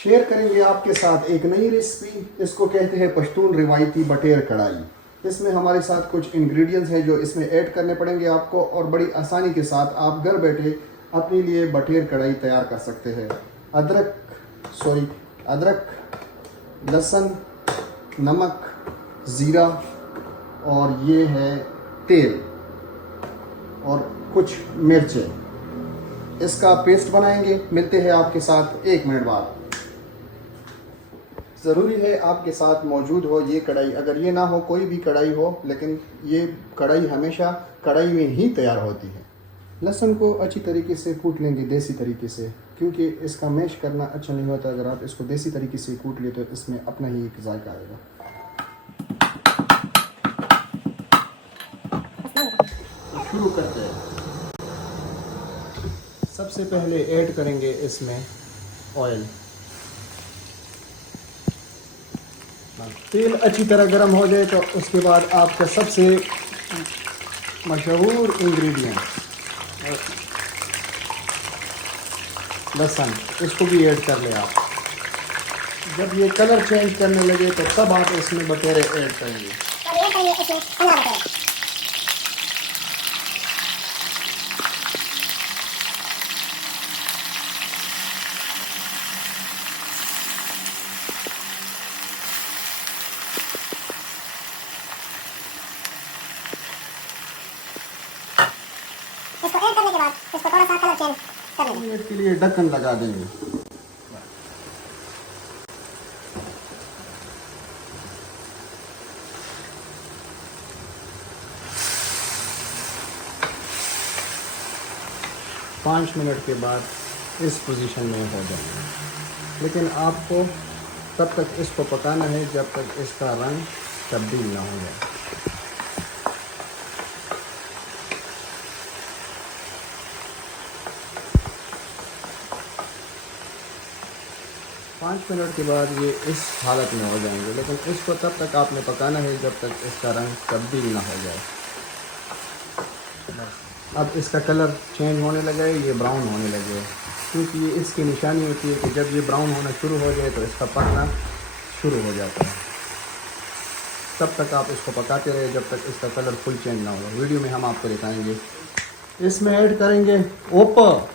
Share करेंगे आपके साथ एक नई रेसिपी। इसको कहते हैं पश्तून रिवायती बटेर कढ़ाई। इसमें हमारे साथ कुछ इंग्रेडिएंट्स हैं जो इसमें ऐड करने पड़ेंगे आपको, और बड़ी आसानी के साथ आप घर बैठे अपने लिए बटेर कढ़ाई तैयार कर सकते हैं। अदरक, लहसुन, नमक, ज़ीरा, और ये है तेल और कुछ मिर्चें। इसका पेस्ट बनाएंगे। मिलते हैं आपके साथ 1 मिनट बाद। ज़रूरी है आपके साथ मौजूद हो ये कढ़ाई। अगर ये ना हो, कोई भी कढ़ाई हो, लेकिन ये कढ़ाई हमेशा कढ़ाई में ही तैयार होती है। लहसुन को अच्छी तरीके से कूट लेंगे, देसी तरीके से, क्योंकि इसका मैश करना अच्छा नहीं होता। अगर आप इसको देसी तरीके से कूट ले तो इसमें अपना ही एक जायका आएगा। शुरू करते हैं। सबसे पहले ऐड करेंगे इसमें ऑयल। तेल अच्छी तरह गर्म हो जाए तो उसके बाद आपका सबसे मशहूर इंग्रेडिएंट लहसुन, इसको भी ऐड कर ले आप। जब ये कलर चेंज करने लगे तो तब आप इसमें बटेरे ऐड करेंगे। इसको ऐड करने के बाद इसको थोड़ा सा कलर चेंज कर लेंगे। मिनट के लिए ढक्कन लगा देंगे। पाँच मिनट के बाद इस पोजीशन में हो जाएंगे, लेकिन आपको तब तक इसको पकाना है जब तक इसका रंग तब्दील ना हो जाए। पाँच मिनट के बाद ये इस हालत में हो जाएंगे, लेकिन इसको तब तक आपने पकाना है जब तक इसका रंग तब्दील ना हो जाए। अब इसका कलर चेंज होने लगा है, ये ब्राउन होने लगे है, क्योंकि ये इसकी निशानी होती है कि जब ये ब्राउन होना शुरू हो जाए तो इसका पकना शुरू हो जाता है। तब तक आप इसको पकाते रहे जब तक इसका कलर फुल चेंज ना हो। वीडियो में हम आपको दिखाएंगे। इसमें ऐड करेंगे ओपर,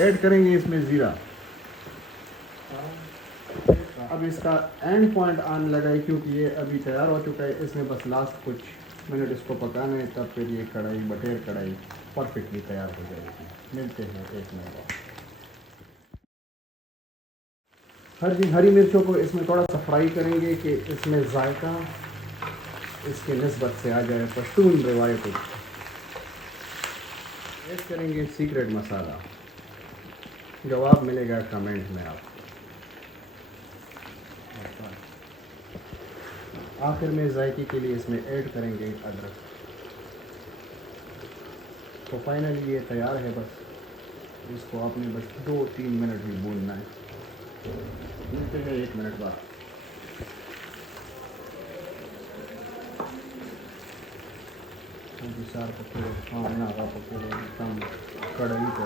ऐड करेंगे इसमें ज़ीरा। अब इसका एंड पॉइंट आने लगा है, क्योंकि ये अभी तैयार हो चुका है। इसमें बस लास्ट कुछ मिनट इसको पकाना है, तब फिर ये कढ़ाई, बटेर कढ़ाई परफेक्टली तैयार हो जाएगी। मिलते हैं 1 मिनट बाद। हरी मिर्चों को इसमें थोड़ा सा फ्राई करेंगे कि इसमें जायका इसके निस्बत से आ जाए। पश्तून रिवायती ऐड करेंगे सीक्रेट मसाला। जवाब मिलेगा कमेंट में आपको। आखिर में जायके के लिए इसमें ऐड करेंगे अदरक। तो फाइनली ये तैयार है। बस इसको आपने बस 2-3 मिनट ही भूनना है। मिलते हैं 1 मिनट बाद। सार पकड़ो, हाँ ना पकड़ो, कम कढ़ाई तो